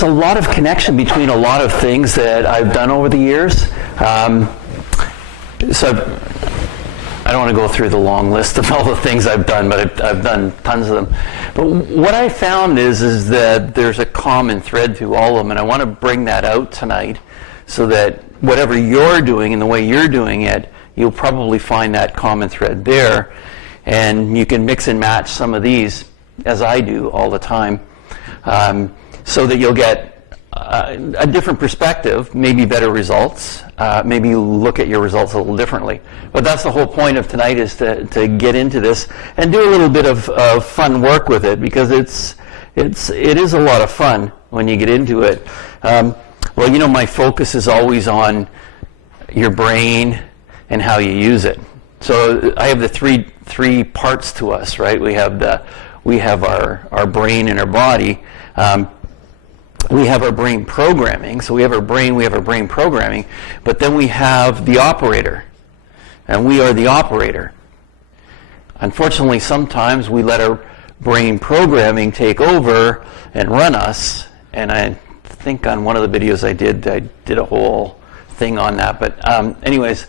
there's a lot of connection between a lot of things that I've done over the years. So I don't want to go through the long list of all the things I've done, but I've done tons of them. But what I found is that there's a common thread through all of them, and I want to bring that out tonight so that whatever you're doing and the way you're doing it, you'll probably find that common thread there. And you can mix and match some of these, as I do all the time, so that you'll get a different perspective, maybe better results, maybe you look at your results a little differently. But that's the whole point of tonight, is to get into this and do a little bit of fun work with it, because it is a lot of fun when you get into it. Well, you know, my focus is always on your brain and how you use it. So I have the three parts to us, right? We have our brain and our body. We have our brain programming. So we have our brain programming, but then we have the operator, and we are the operator. Unfortunately, sometimes we let our brain programming take over and run us, and I think on one of the videos I did a whole thing on that. But anyways,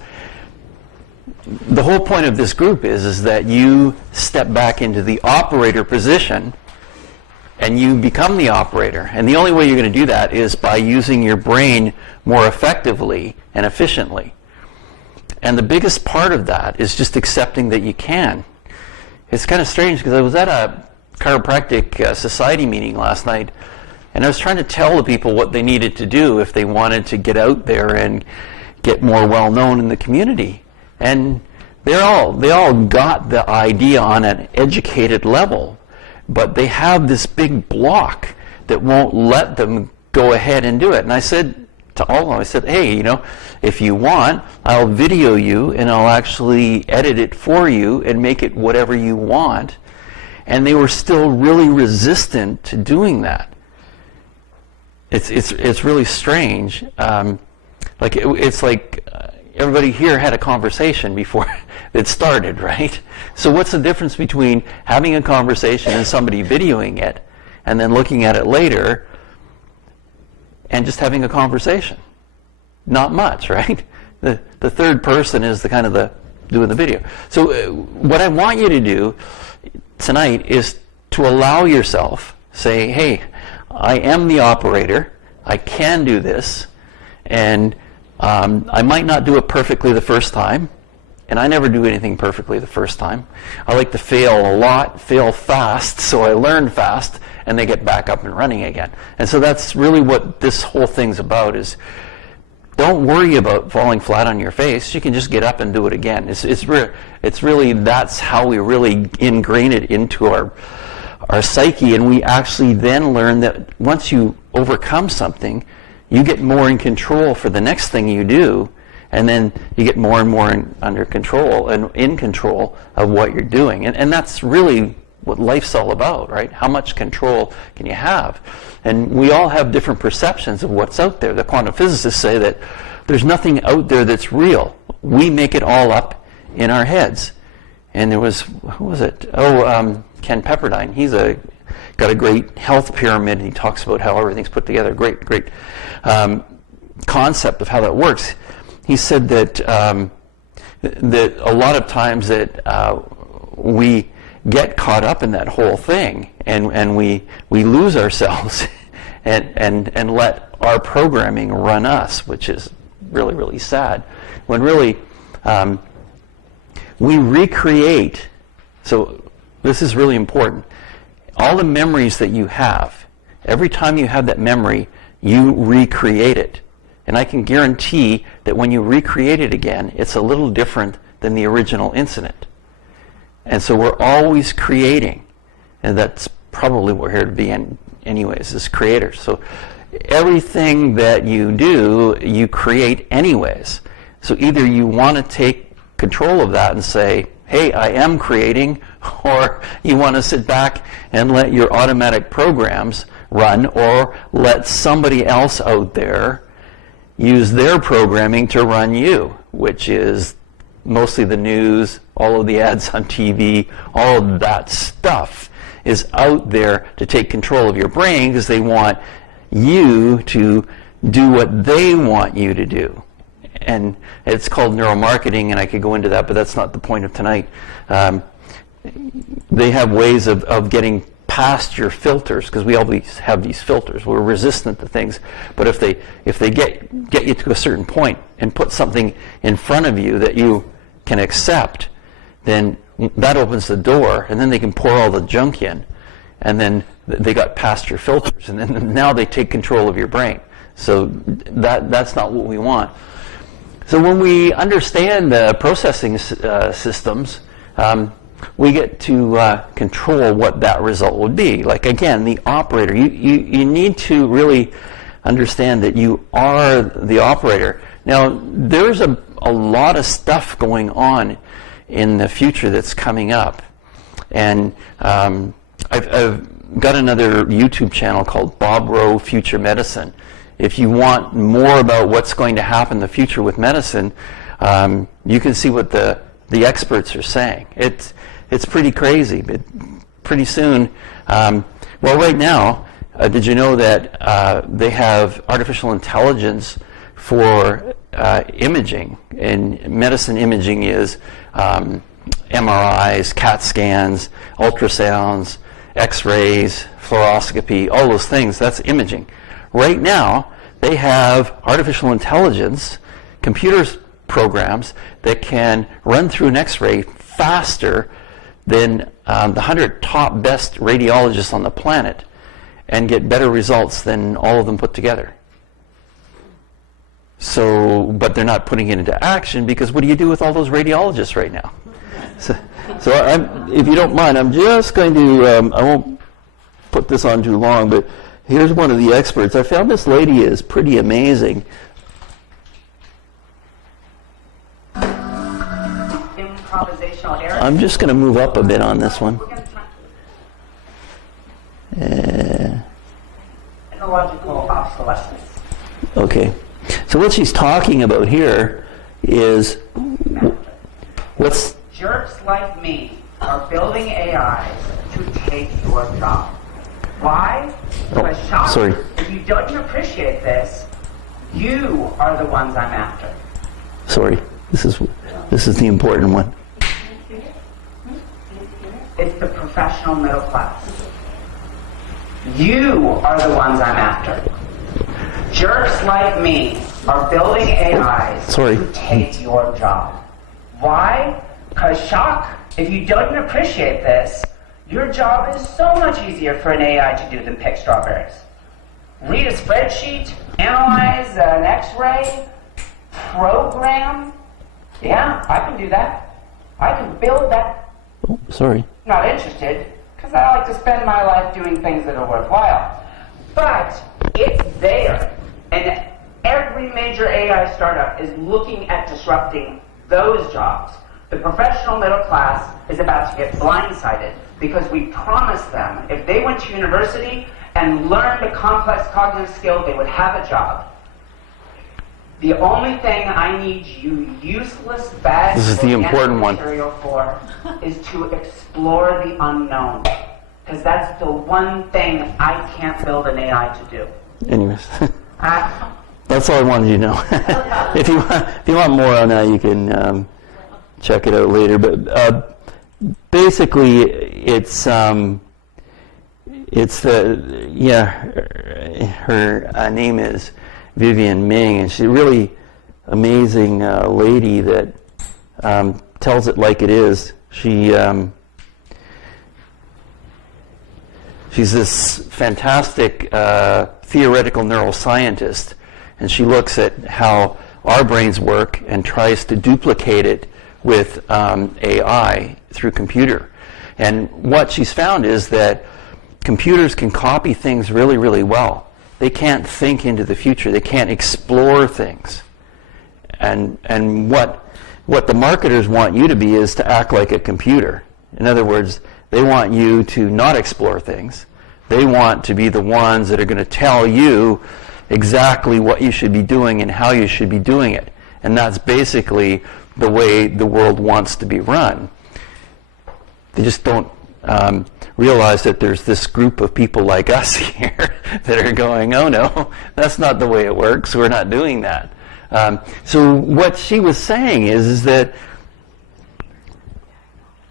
the whole point of this group is that you step back into the operator position and you become the operator. And the only way you're going to do that is by using your brain more effectively and efficiently. And the biggest part of that is just accepting that you can. It's kind of strange, because I was at a chiropractic society meeting last night, and I was trying to tell the people what they needed to do if they wanted to get out there and get more well known in the community. And they all got the idea on an educated level, but they have this big block that won't let them go ahead and do it. And I said to all of them, I said, hey, you know, if you want, I'll video you and I'll actually edit it for you and make it whatever you want. And they were still really resistant to doing that. It's really strange. It's like everybody here had a conversation before it started, right? So what's the difference between having a conversation and somebody videoing it and then looking at it later and just having a conversation? Not much, right? The third person is doing the video. So what I want you to do tonight is to allow yourself, say, hey, I am the operator, I can do this, and I might not do it perfectly the first time, and I never do anything perfectly the first time. I like to fail a lot, fail fast, so I learn fast, and they get back up and running again. And so that's really what this whole thing's about, is don't worry about falling flat on your face. You can just get up and do it again. It's really, that's how we really ingrain it into our psyche, and we actually then learn that once you overcome something, you get more in control for the next thing you do, and then you get more and more under control and in control of what you're doing. And that's really what life's all about, right? How much control can you have? And we all have different perceptions of what's out there. The quantum physicists say that there's nothing out there that's real. We make it all up in our heads. And there was, who was it? Ken Pepperdine. He's got a great health pyramid, and he talks about how everything's put together. Great concept of how that works. He said that that a lot of times that we get caught up in that whole thing, and we lose ourselves and let our programming run us, which is really, really sad. When really we recreate. So this is really important. All the memories that you have, every time you have that memory, you recreate it. And I can guarantee that when you recreate it again, it's a little different than the original incident. And so we're always creating. And that's probably what we're here to be anyways, as creators. So everything that you do, you create anyways. So either you want to take control of that and say, hey, I am creating, or you want to sit back and let your automatic programs run, or let somebody else out there use their programming to run you, which is mostly the news, all of the ads on TV, all of that stuff is out there to take control of your brain, because they want you to do what they want you to do. And it's called neuromarketing, and I could go into that, but that's not the point of tonight. They have ways of getting past your filters, because we always have these filters. We're resistant to things. But if they get you to a certain point and put something in front of you that you can accept, then that opens the door, and then they can pour all the junk in, and then they got past your filters, and then now they take control of your brain. So that's not what we want. So when we understand the processing systems, we get to control what that result would be. Like, again, the operator. You need to really understand that you are the operator. Now, there's a lot of stuff going on in the future that's coming up. And I've got another YouTube channel called Bob Rowe Future Medicine. If you want more about what's going to happen in the future with medicine, you can see what the experts are saying. It's pretty crazy, but pretty soon, right now, did you know that they have artificial intelligence for imaging? And medicine imaging is MRIs, CAT scans, ultrasounds, X-rays, fluoroscopy, all those things. That's imaging. Right now, they have artificial intelligence, computers programs that can run through an X-ray faster than the 100 top best radiologists on the planet and get better results than all of them put together. So, but they're not putting it into action, because what do you do with all those radiologists right now? So if you don't mind, I'm just going to, I won't put this on too long, but here's one of the experts. I found this lady is pretty amazing. Improvisational error. I'm just going to move up a bit on this one. Technological obsolescence. Okay. So what she's talking about here is what's... Jerks like me are building AIs to take your job. Why? Because sorry. If you don't appreciate this, you are the ones I'm after. Sorry. This is the important one. It's the professional middle class. You are the ones I'm after. Jerks like me are building AIs to take your job. Why? Because if you don't appreciate this, your job is so much easier for an AI to do than pick strawberries. Read a spreadsheet, analyze an X-ray, program. Yeah, I can do that. I can build that. Oh, sorry. Not interested, because I like to spend my life doing things that are worthwhile. But it's there. And every major AI startup is looking at disrupting those jobs. The professional middle class is about to get blindsided, because we promised them if they went to university and learned a complex cognitive skill, they would have a job. The only thing I need you useless bad material for is to explore the unknown. Because that's the one thing I can't build an AI to do. Anyways. That's all I wanted you to know. If you want more on that, you can check it out later. But basically, it's her name is Vivian Ming, and she's a really amazing lady that tells it like it is. She's this fantastic theoretical neuroscientist, and she looks at how our brains work and tries to duplicate it with AI through computer. And what she's found is that computers can copy things really, really well. They can't think into the future. They can't explore things. And what the marketers want you to be is to act like a computer. In other words, they want you to not explore things. They want to be the ones that are going to tell you exactly what you should be doing and how you should be doing it. And that's basically the way the world wants to be run. They just don't realize that there's this group of people like us here that are going, oh no, that's not the way it works. We're not doing that. So what she was saying is that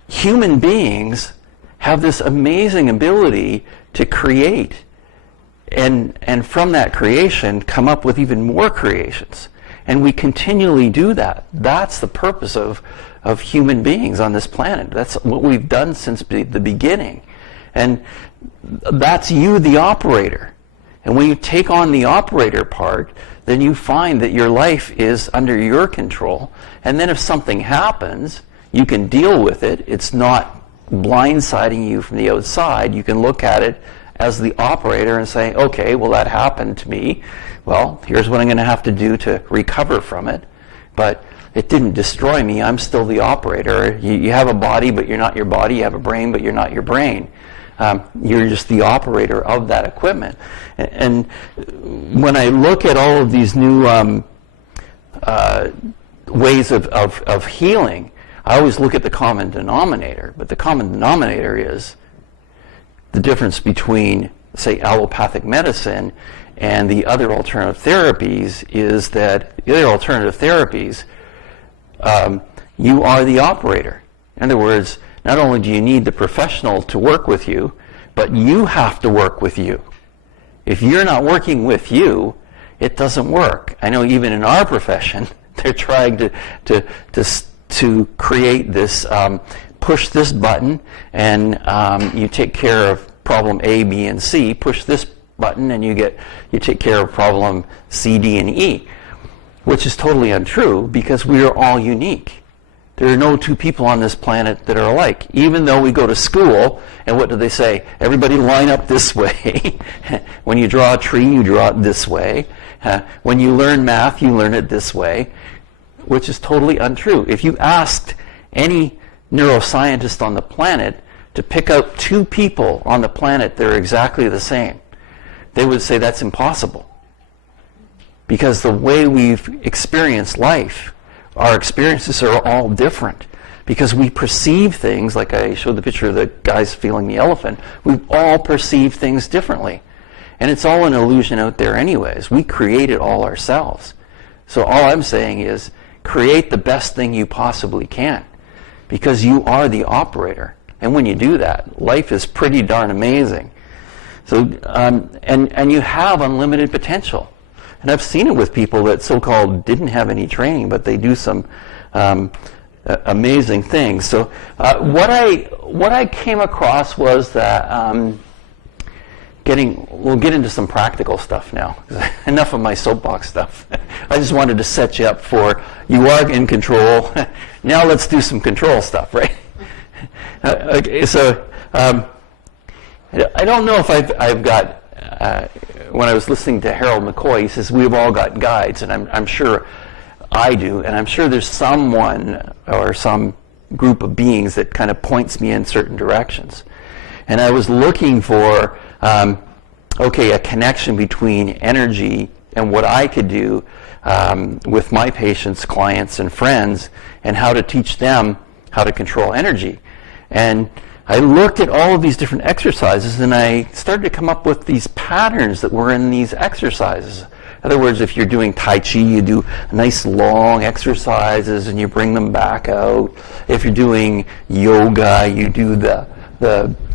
human beings have this amazing ability to create, and from that creation come up with even more creations. And we continually do that. That's the purpose of human beings on this planet. That's what we've done since the beginning. And that's you, the operator. And when you take on the operator part, then you find that your life is under your control. And then if something happens, you can deal with it. It's not blindsiding you from the outside. You can look at it as the operator and say, okay, well, that happened to me. Well, here's what I'm going to have to do to recover from it. But it didn't destroy me. I'm still the operator. You have a body, but you're not your body. You have a brain, but you're not your brain. You're just the operator of that equipment. And when I look at all of these new ways of healing, I always look at the common denominator. But the common denominator is the difference between, say, allopathic medicine and the other alternative therapies is that the other alternative therapies, you are the operator. In other words, not only do you need the professional to work with you, but you have to work with you. If you're not working with you, it doesn't work. I know even in our profession, they're trying to create this, push this button, and you take care of problem A, B, and C. Push this button, and you take care of problem C, D, and E, which is totally untrue because we are all unique. There are no two people on this planet that are alike. Even though we go to school, and what do they say? Everybody line up this way. When you draw a tree, you draw it this way. When you learn math, you learn it this way, which is totally untrue. If you asked any neuroscientist on the planet to pick out two people on the planet that are exactly the same, they would say that's impossible. Because the way we've experienced life, our experiences are all different. Because we perceive things, like I showed the picture of the guys feeling the elephant, we all perceive things differently. And it's all an illusion out there anyways. We create it all ourselves. So all I'm saying is, create the best thing you possibly can. Because you are the operator. And when you do that, life is pretty darn amazing. So, and you have unlimited potential. And I've seen it with people that so-called didn't have any training, but they do some amazing things. So what I came across was that we'll get into some practical stuff now. Enough of my soapbox stuff. I just wanted to set you up for, you are in control. Now let's do some control stuff, right? Okay, so I don't know if I've got, when I was listening to Harold McCoy, he says, we've all got guides, and I'm sure I do, and I'm sure there's someone or some group of beings that kind of points me in certain directions. And I was looking for, a connection between energy and what I could do with my patients, clients, and friends, and how to teach them how to control energy. And I looked at all of these different exercises, and I started to come up with these patterns that were in these exercises. In other words, if you're doing Tai Chi, you do nice long exercises and you bring them back out. If you're doing yoga, you do the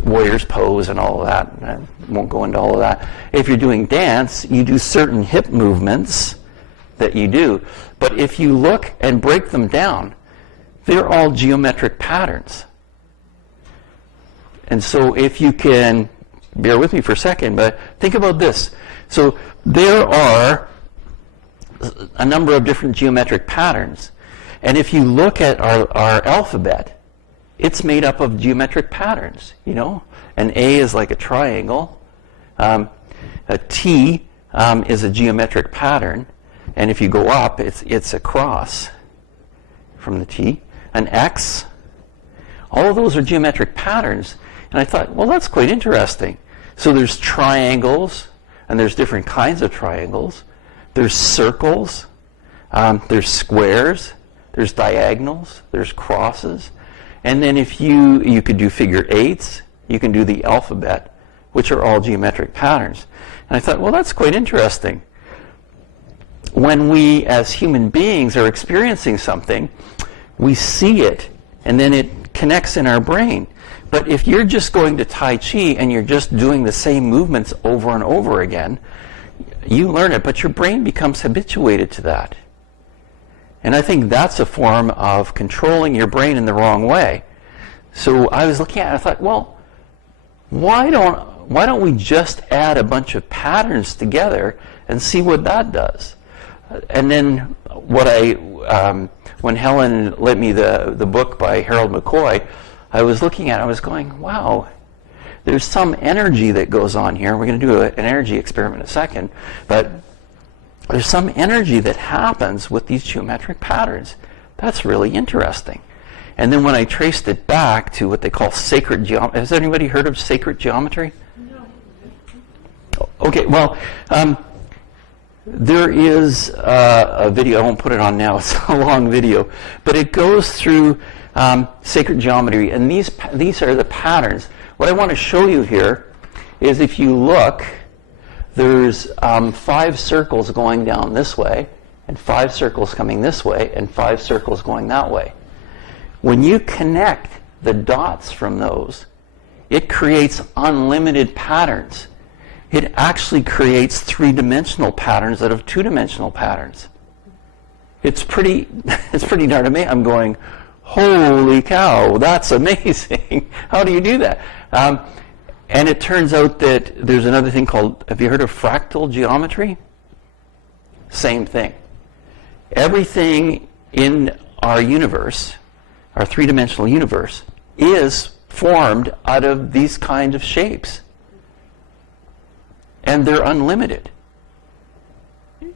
warrior's pose and all of that. I won't go into all of that. If you're doing dance, you do certain hip movements that you do. But if you look and break them down, they're all geometric patterns. And so if you can, bear with me for a second, but think about this. So there are a number of different geometric patterns. And if you look at our alphabet, it's made up of geometric patterns, you know. An A is like a triangle. A T is a geometric pattern. And if you go up, it's a cross from the T. An X, all of those are geometric patterns. And I thought, well, that's quite interesting. So there's triangles, and there's different kinds of triangles. There's circles, there's squares, there's diagonals, there's crosses. And then if you could do figure eights, you can do the alphabet, which are all geometric patterns. And I thought, well, that's quite interesting. When we, as human beings, are experiencing something, we see it, and then it connects in our brain. But if you're just going to Tai Chi and you're just doing the same movements over and over again, you learn it, but your brain becomes habituated to that. And I think that's a form of controlling your brain in the wrong way. So I was looking at it, I thought, well, why don't we just add a bunch of patterns together and see what that does? And then when Helen lent me the book by Harold McCoy, I was looking at it, I was going, wow, there's some energy that goes on here. We're going to do an energy experiment in a second, but there's some energy that happens with these geometric patterns. That's really interesting. And then when I traced it back to what they call sacred geometry, has anybody heard of sacred geometry? No. Okay, well, there is a video, I won't put it on now, it's a long video, but it goes through sacred geometry, and these are the patterns. What I want to show you here is if you look, there's 5 circles going down this way, and 5 circles coming this way, and 5 circles going that way. When you connect the dots from those, it creates unlimited patterns. It actually creates 3-dimensional patterns out of 2-dimensional patterns. It's pretty darn amazing. I'm going, holy cow, that's amazing. How do you do that? And it turns out that there's another thing called, have you heard of fractal geometry? Same thing. Everything in our universe, our 3-dimensional universe, is formed out of these kinds of shapes. And they're unlimited.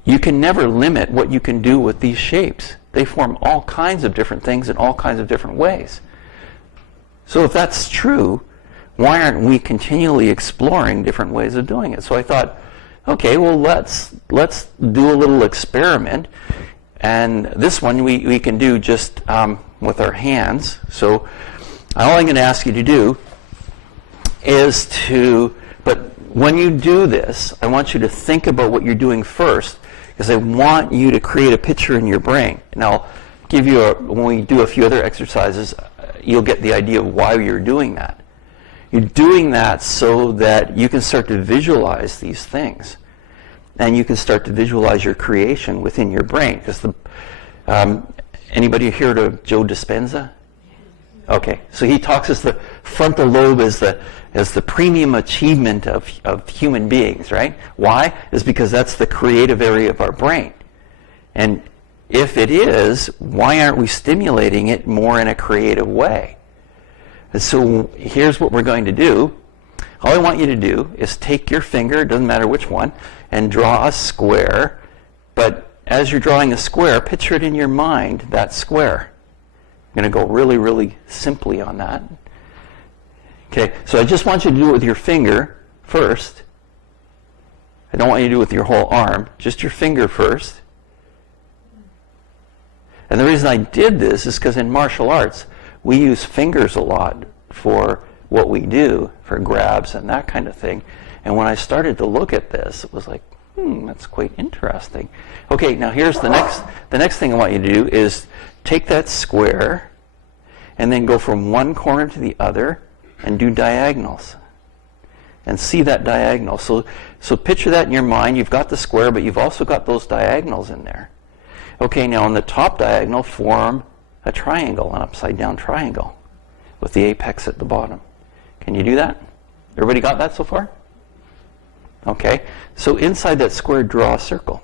You can never limit what you can do with these shapes. They form all kinds of different things in all kinds of different ways. So if that's true, why aren't we continually exploring different ways of doing it? So I thought, okay, well, let's do a little experiment. And this one we can do just with our hands. So all I'm going to ask you to do is but when you do this, I want you to think about what you're doing first, because I want you to create a picture in your brain. And I'll give you, when we do a few other exercises, you'll get the idea of why you're doing that. You're doing that so that you can start to visualize these things. And you can start to visualize your creation within your brain. Because anybody heard of Joe Dispenza? Okay, so he talks as the frontal lobe as the premium achievement of human beings, right? Why? Is because that's the creative area of our brain. And if it is, why aren't we stimulating it more in a creative way? And so here's what we're going to do. All I want you to do is take your finger, it doesn't matter which one, and draw a square. But as you're drawing a square, picture it in your mind, that square. I'm going to go really, really simply on that. Okay, so I just want you to do it with your finger first. I don't want you to do it with your whole arm, just your finger first. And the reason I did this is because in martial arts, we use fingers a lot for what we do, for grabs and that kind of thing. And when I started to look at this, it was like, that's quite interesting. Okay, now here's the next thing I want you to do is take that square and then go from one corner to the other and do diagonals. And see that diagonal. So picture that in your mind. You've got the square, but you've also got those diagonals in there. Okay, now on the top diagonal, form a triangle, an upside down triangle, with the apex at the bottom. Can you do that? Everybody got that so far? Okay, so inside that square, draw a circle.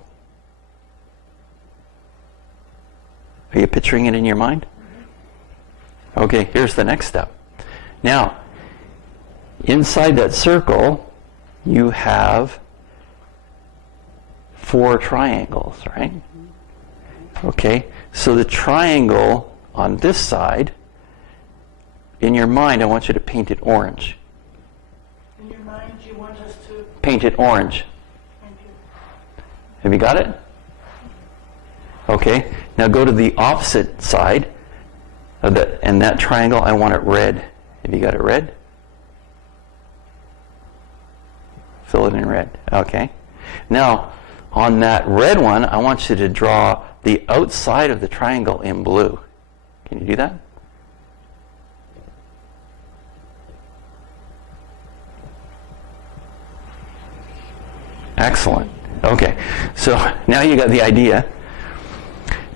Are you picturing it in your mind? Okay, here's the next step. Now, inside that circle, you have 4 triangles, right? Okay, so the triangle on this side, in your mind, I want you to paint it orange. In your mind, you want us to paint it orange. Thank you. Have you got it? Okay, now go to the opposite side of that, and that triangle, I want it red. Have you got it red? Fill it in red. Okay. Now, on that red one, I want you to draw the outside of the triangle in blue. Can you do that? Excellent. Okay. So now you got the idea.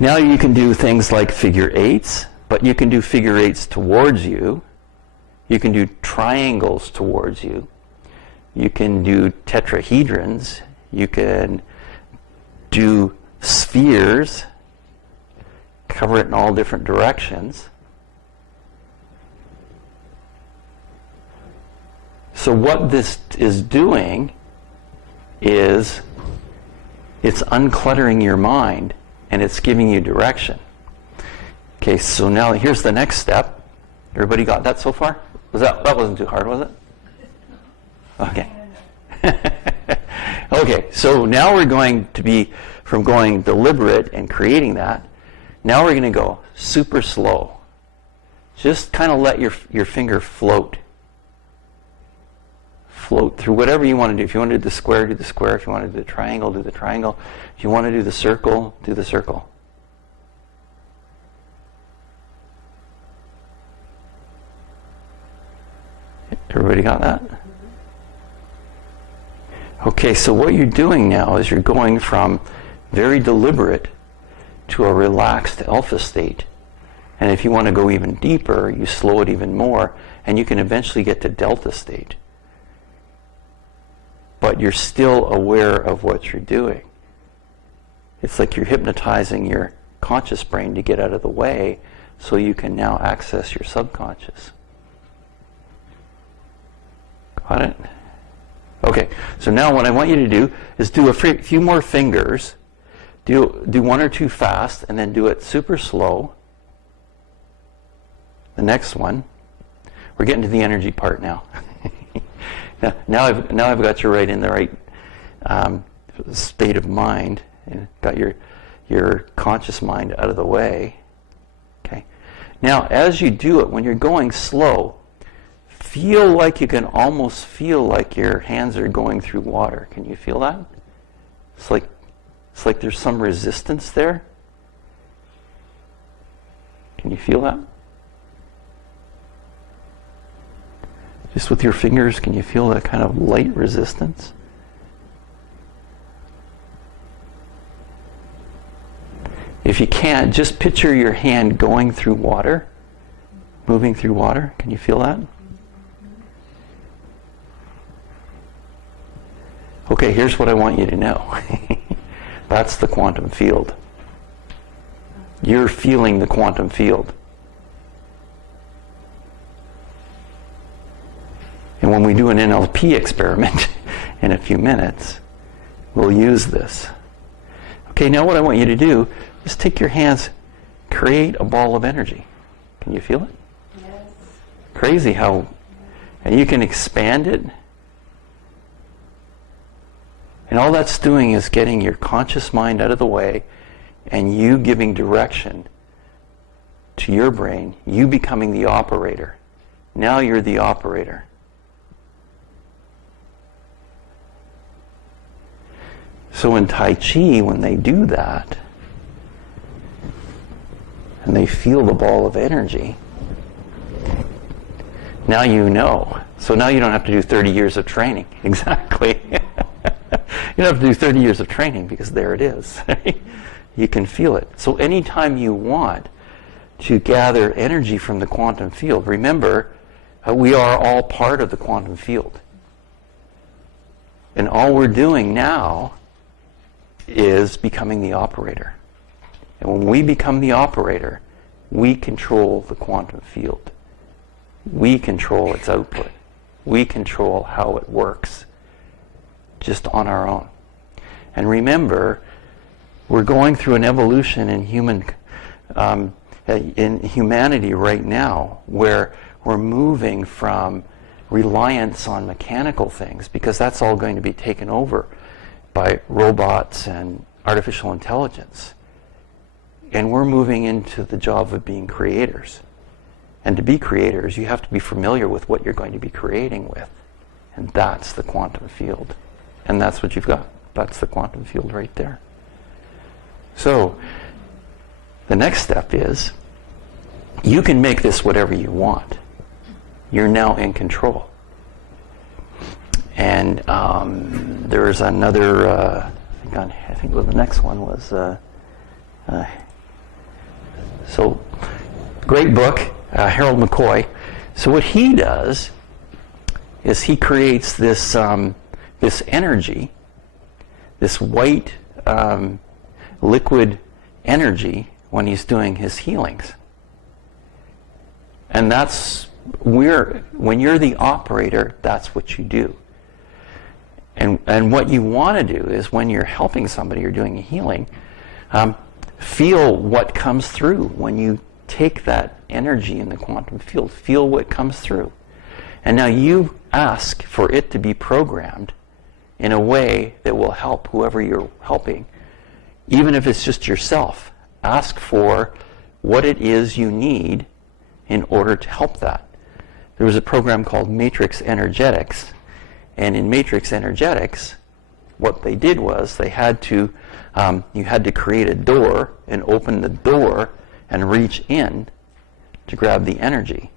Now you can do things like figure eights, but you can do figure eights towards you. You can do triangles towards you. You can do tetrahedrons. You can do spheres. Cover it in all different directions. So what this is doing is it's uncluttering your mind and it's giving you direction. Okay, so now here's the next step. Everybody got that so far? That wasn't too hard, was it? Okay. Okay, so now we're going to be from going deliberate and creating that. Now we're going to go super slow. Just kind of let your finger float. Float through whatever you want to do. If you want to do the square, do the square. If you want to do the triangle, do the triangle. If you want to do the circle, do the circle. Everybody got that? Okay, so what you're doing now is you're going from very deliberate to a relaxed alpha state. And if you want to go even deeper, you slow it even more, and you can eventually get to delta state. But you're still aware of what you're doing. It's like you're hypnotizing your conscious brain to get out of the way so you can now access your subconscious. Got it? Okay, so now what I want you to do is do a few more fingers. Do one or two fast, and then do it super slow. The next one. We're getting to the energy part now. Now I've got you right in the right state of mind, and got your conscious mind out of the way. Okay. Now, as you do it, when you're going slow, feel like you can almost feel like your hands are going through water. Can you feel that? It's like there's some resistance there. Can you feel that? Just with your fingers, can you feel that kind of light resistance? If you can't, just picture your hand going through water, moving through water. Can you feel that? Okay, here's what I want you to know. That's the quantum field. You're feeling the quantum field. And when we do an NLP experiment in a few minutes, we'll use this. Okay, now what I want you to do is take your hands, create a ball of energy. Can you feel it? Yes. Crazy how, and you can expand it. And all that's doing is getting your conscious mind out of the way and you giving direction to your brain, you becoming the operator. Now you're the operator. So in Tai Chi, when they do that, and they feel the ball of energy, now you know. So now you don't have to do 30 years of training. Exactly. You don't have to do 30 years of training because there it is. You can feel it. So anytime you want to gather energy from the quantum field, remember, we are all part of the quantum field. And all we're doing now is becoming the operator. And when we become the operator, we control the quantum field. We control its output. We control how it works, just on our own. And remember, we're going through an evolution in humanity right now, where we're moving from reliance on mechanical things, because that's all going to be taken over by robots and artificial intelligence. And we're moving into the job of being creators. And to be creators, you have to be familiar with what you're going to be creating with. And that's the quantum field. And that's what you've got. That's the quantum field right there. So the next step is you can make this whatever you want. You're now in control. And there's another, I think the next one was, so great book, Harold McCoy. So what he does is he creates this this energy, this white liquid energy when he's doing his healings. And that's when you're the operator, that's what you do. And what you want to do is when you're helping somebody or doing a healing, feel what comes through when you take that energy in the quantum field. Feel what comes through. And now you ask for it to be programmed in a way that will help whoever you're helping. Even if it's just yourself, ask for what it is you need in order to help that. There was a program called Matrix Energetics, and in Matrix Energetics, what they did was they had to, you had to create a door and open the door and reach in to grab the energy.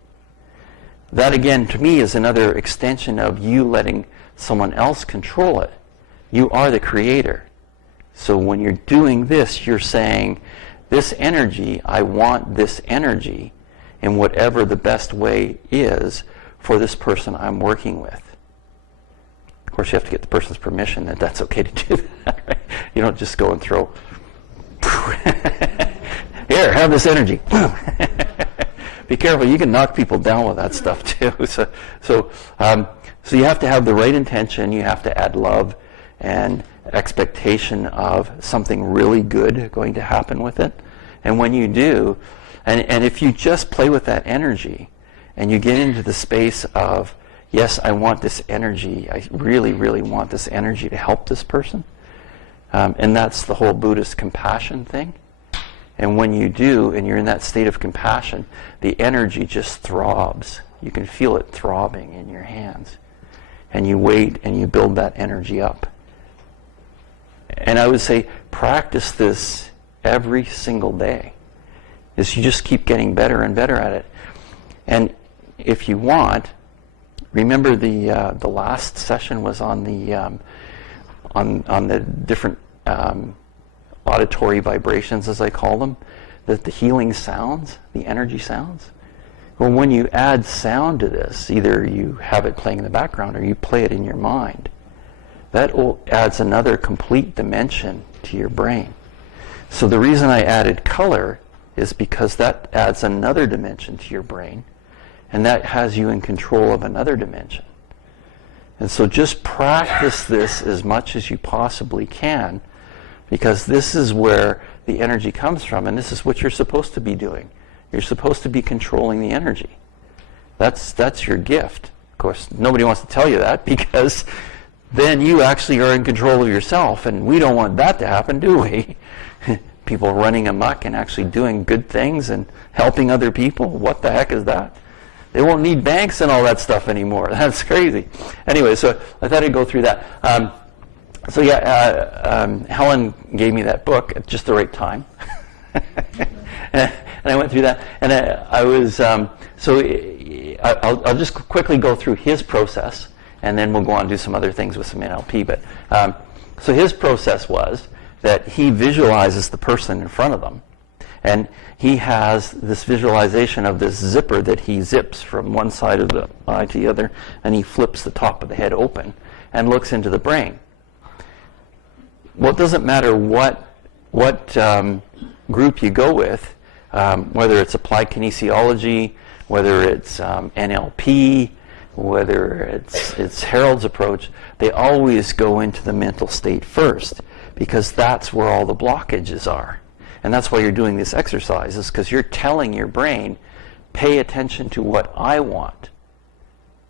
That again, to me, is another extension of you letting someone else control it. You are the creator. So when you're doing this, you're saying, this energy, I want this energy in whatever the best way is for this person I'm working with. Of course, you have to get the person's permission that that's okay to do that, right? You don't just go and throw, here, have this energy. Be careful, you can knock people down with that stuff too. So you have to have the right intention, you have to add love and expectation of something really good going to happen with it. And when you do, and if you just play with that energy and you get into the space of, yes, I want this energy, I really, really want this energy to help this person, and that's the whole Buddhist compassion thing. And when you do, and you're in that state of compassion, the energy just throbs. You can feel it throbbing in your hands. And you wait and you build that energy up. And I would say practice this every single day. Is you just keep getting better and better at it. And if you want, remember the last session was on the different auditory vibrations, as I call them, the healing sounds, the energy sounds. Well, when you add sound to this, either you have it playing in the background or you play it in your mind, that adds another complete dimension to your brain. So the reason I added color is because that adds another dimension to your brain, and that has you in control of another dimension. And so just practice this as much as you possibly can, because this is where the energy comes from, and this is what you're supposed to be doing. You're supposed to be controlling the energy. That's your gift. Of course, nobody wants to tell you that, because then you actually are in control of yourself, and we don't want that to happen, do we? People running amok and actually doing good things and helping other people. What the heck is that? They won't need banks and all that stuff anymore. That's crazy. Anyway, so I thought I'd go through that. Helen gave me that book at just the right time. And I went through that. And I was, I'll just quickly go through his process, and then we'll go on and do some other things with some NLP. But so his process was that he visualizes the person in front of them, and he has this visualization of this zipper that he zips from one side of the eye to the other, and he flips the top of the head open and looks into the brain. Well, it doesn't matter what group you go with, whether it's applied kinesiology, whether it's NLP, whether it's Harold's approach, they always go into the mental state first, because that's where all the blockages are. And that's why you're doing this exercise, is because you're telling your brain, pay attention to what I want.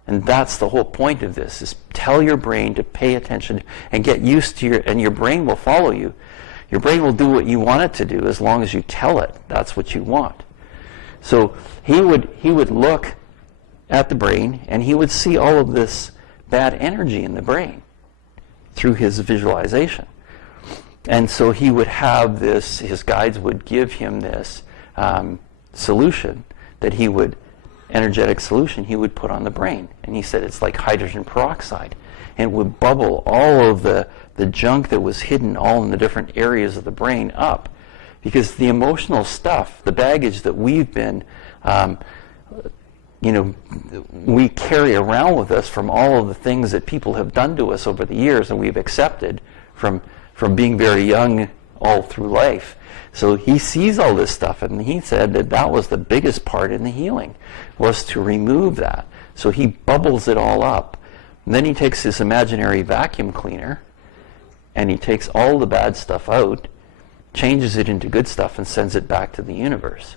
And that's the whole point of this, is tell your brain to pay attention and get used to and your brain will follow you. Your brain will do what you want it to do as long as you tell it that's what you want. So he would look at the brain, and he would see all of this bad energy in the brain. through his visualization. And so he would have this, his guides would give him this solution that he would, energetic solution he would put on the brain. And he said it's like hydrogen peroxide. And it would bubble all of the junk that was hidden all in the different areas of the brain up. Because the emotional stuff, the baggage that we've been, we carry around with us from all of the things that people have done to us over the years and we've accepted from being very young all through life. So he sees all this stuff, and he said that was the biggest part in the healing, was to remove that. So he bubbles it all up. And then he takes this imaginary vacuum cleaner, and he takes all the bad stuff out, changes it into good stuff, and sends it back to the universe.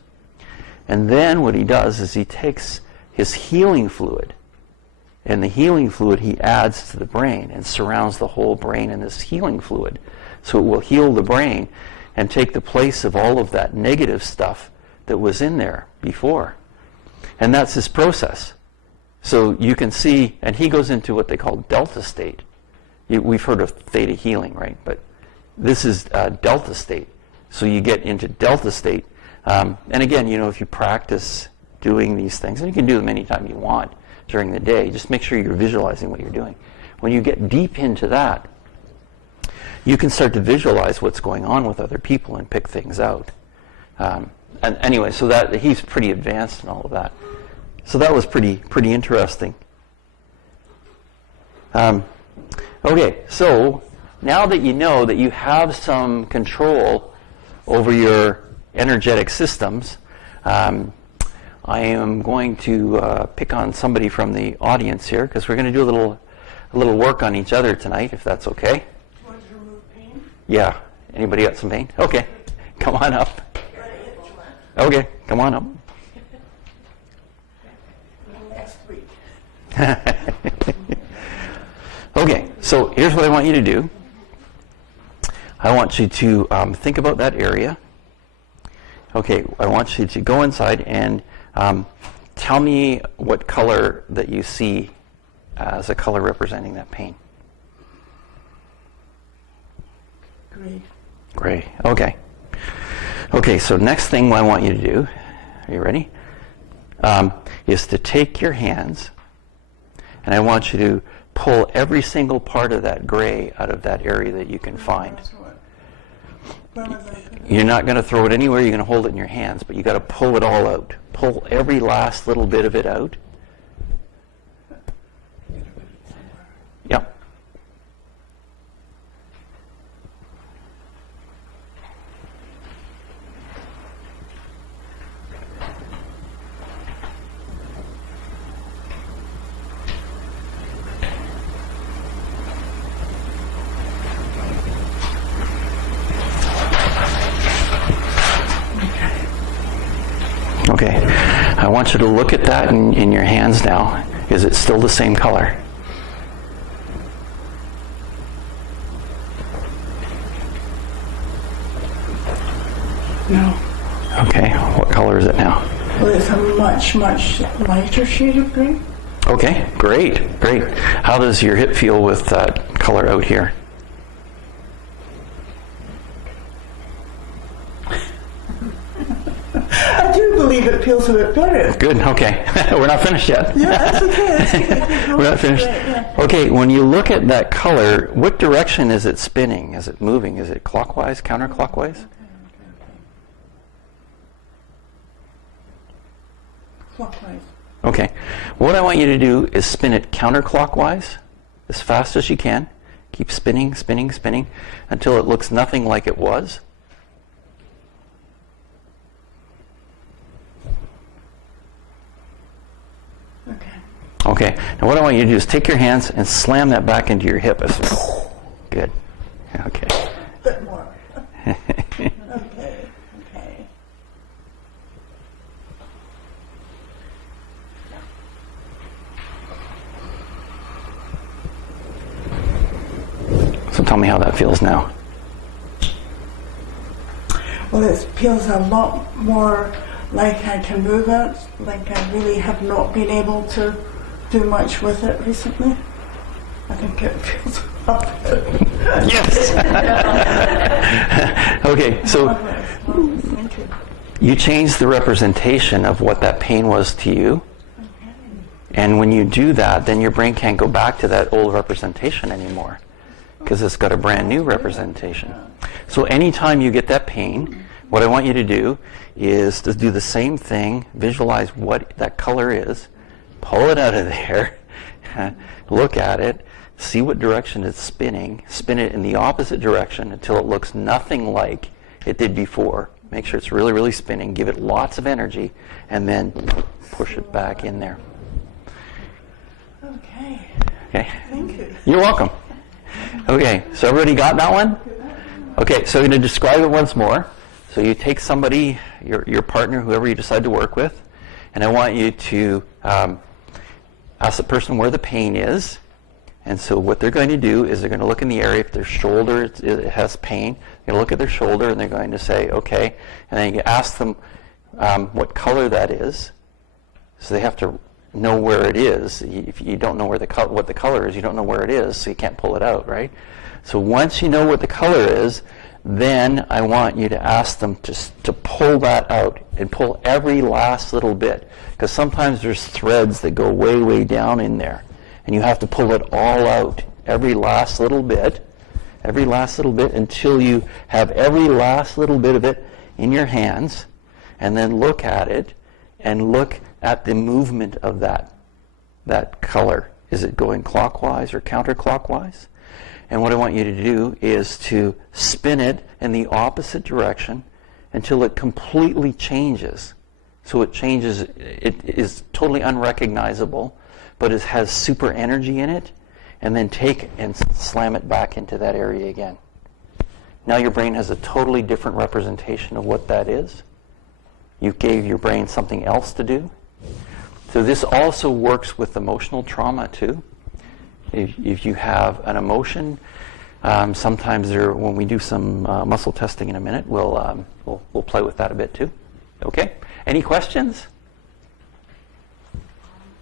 And then what he does is he takes his healing fluid, and the healing fluid he adds to the brain and surrounds the whole brain in this healing fluid. So it will heal the brain and take the place of all of that negative stuff that was in there before. And that's his process. So you can see, and he goes into what they call delta state. We've heard of theta healing, right? But this is delta state. So you get into delta state. And again, if you practice doing these things, and you can do them anytime you want during the day, just make sure you're visualizing what you're doing. When you get deep into that, you can start to visualize what's going on with other people and pick things out. And anyway, so that he's pretty advanced in all of that. So that was pretty interesting. Okay, so now that you know that you have some control over your energetic systems, I am going to pick on somebody from the audience here because we're going to do a little work on each other tonight, if that's okay. Want to remove pain? Yeah. Anybody got some pain? Okay. Come on up. Okay. Come on up. Next week. Okay. So here's what I want you to do. I want you to think about that area. Okay. I want you to go inside and tell me what color that you see as a color representing that pain. Gray. Gray. Okay. Okay, so next thing I want you to do, are you ready? Is to take your hands, and I want you to pull every single part of that gray out of that area that you can find. You're not going to throw it anywhere, you're going to hold it in your hands, but you got to pull it all out. Pull every last little bit of it out. Yep. Okay, I want you to look at that in your hands now. Is it still the same color? No. Okay, what color is it now? Well, it's a much, much lighter shade of grey. Okay, great, great. How does your hip feel with that color out here? I do believe it feels a bit better. Good, okay. We're not finished yet. Yeah, that's okay. That's okay. We're not finished. Yeah. Okay, when you look at that color, what direction is it spinning? Is it moving? Is it clockwise, counterclockwise? Clockwise. Okay. What I want you to do is spin it counterclockwise as fast as you can. Keep spinning, spinning, spinning until it looks nothing like it was. Okay. Okay. Now what I want you to do is take your hands and slam that back into your hip. Good. Okay. A bit more. Okay. Okay. So tell me how that feels now. Well, it feels a lot more like I can move it, like I really have not been able to do much with it recently. I think it feels a lot better. Yes. Okay, so Thank you. you change the representation of what that pain was to you. And when you do that, then your brain can't go back to that old representation anymore because it's got a brand new representation. So anytime you get that pain, what I want you to do is to do the same thing, visualize what that color is, pull it out of there, look at it, see what direction it's spinning, spin it in the opposite direction until it looks nothing like it did before. Make sure it's really, really spinning, give it lots of energy, and then push it back in there. Okay. Okay. Thank you. You're welcome. Okay, so everybody got that one? Okay, so I'm going to describe it once more. So you take somebody, your partner, whoever you decide to work with, and I want you to ask the person where the pain is. And so what they're going to do is they're going to look in the area. If their shoulder it has pain, they're going to look at their shoulder and they're going to say, okay. And then you ask them what color that is. So they have to know where it is. If you don't know where what the color is, you don't know where it is, so you can't pull it out, right? So once you know what the color is, then I want you to ask them to pull that out and pull every last little bit. Because sometimes there's threads that go way, way down in there. And you have to pull it all out, every last little bit, until you have every last little bit of it in your hands, and then look at it and look at the movement of that color. Is it going clockwise or counterclockwise? And what I want you to do is to spin it in the opposite direction until it completely changes. So it changes, it is totally unrecognizable, but it has super energy in it, and then take and slam it back into that area again. Now your brain has a totally different representation of what that is. You gave your brain something else to do. So this also works with emotional trauma too. If you have an emotion, sometimes when we do some muscle testing in a minute, we'll play with that a bit too. Okay? Any questions?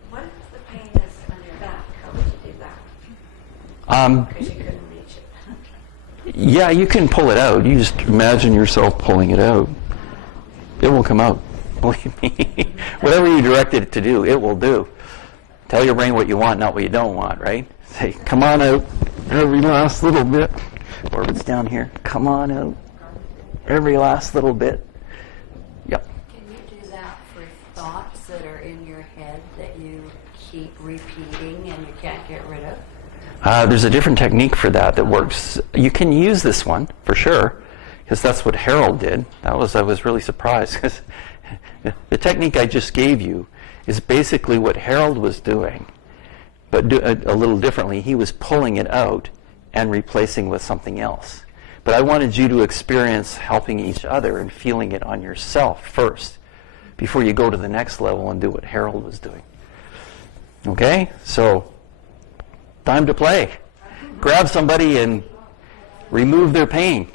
What if the pain is on your back? How would you do that? Because you couldn't reach it. Yeah, you can pull it out. You just imagine yourself pulling it out. It will come out. Believe me. Whatever you direct it to do, it will do. Tell your brain what you want, not what you don't want, right? Say, come on out. Every last little bit. Or if it's down here, come on out. Every last little bit. Yep. Can you do that for thoughts that are in your head that you keep repeating and you can't get rid of? There's a different technique for that works. You can use this one, for sure, because that's what Harold did. I was really surprised, because the technique I just gave you is basically what Harold was doing, but a little differently. He was pulling it out and replacing with something else. But I wanted you to experience helping each other and feeling it on yourself first, before you go to the next level and do what Harold was doing. Okay? So, time to play. Grab somebody and remove their pain.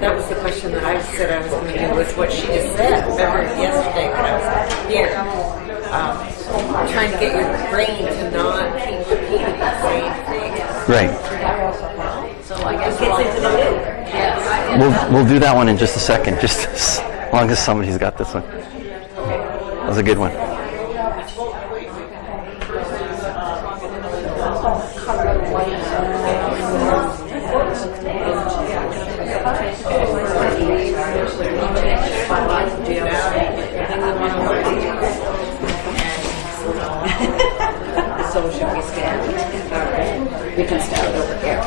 That was the question that I said I was going to do with what she just said. Remember yesterday when I was here, trying to get your brain to not keep repeating the same thing. Right. So I guess It gets into the loop. yes. We'll do that one in just a second, just as long as somebody's got this one. That was a good one. So should we stand? We can stand over here.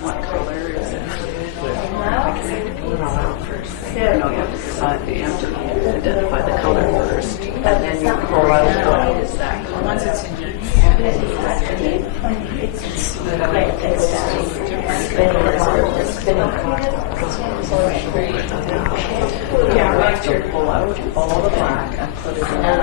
What color is it? I guess I have to pull it all out first. No, you have to decide. You have to identify the color first, and then you pull out what is that color. Once it's in your yeah, I like to pull out all the black and put it in there.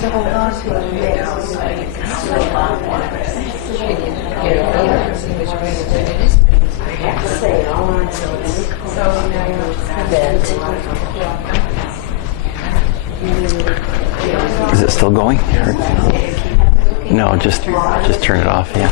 to hold on to it. Is it still going? No, just turn it off. Yeah.